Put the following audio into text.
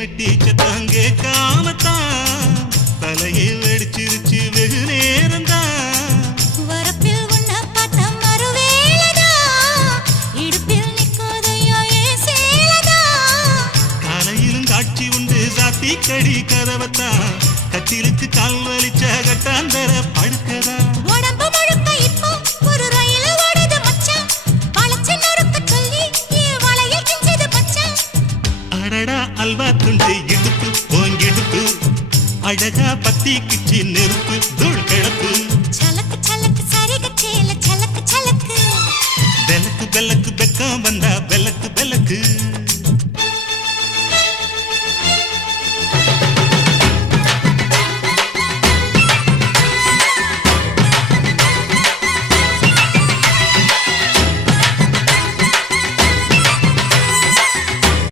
மெட்டி சத்தம் கேட்காமத்தான் தலையை வெடிச்சிருச்சு வெகு நேரம்தான் வரப்பில் உன்ன பார்த்த மறுவேளதா இடுப்பில் நிற்காதையா ஏன் சேலதா காலையிலும் காட்சி உண்டு சாத்தி கடி கதவத்தான் கட்டிலுக்கு கால் வலிச்ச கட்டாந்தர படுக்கதா உடம்பு முழுக்க இப்போ ஒரு ரயில் ஓடுது மச்சான் வளைச்சு நொறுக்க சொல்லி என் வளையல் கிஞ்சது மச்சான் அடடா அல்வா துண்டு இடுப்பு ஓங்கிடுப்பு அழகா பத்தி கிச்சி நெருப்பு தூள் கிடப்பு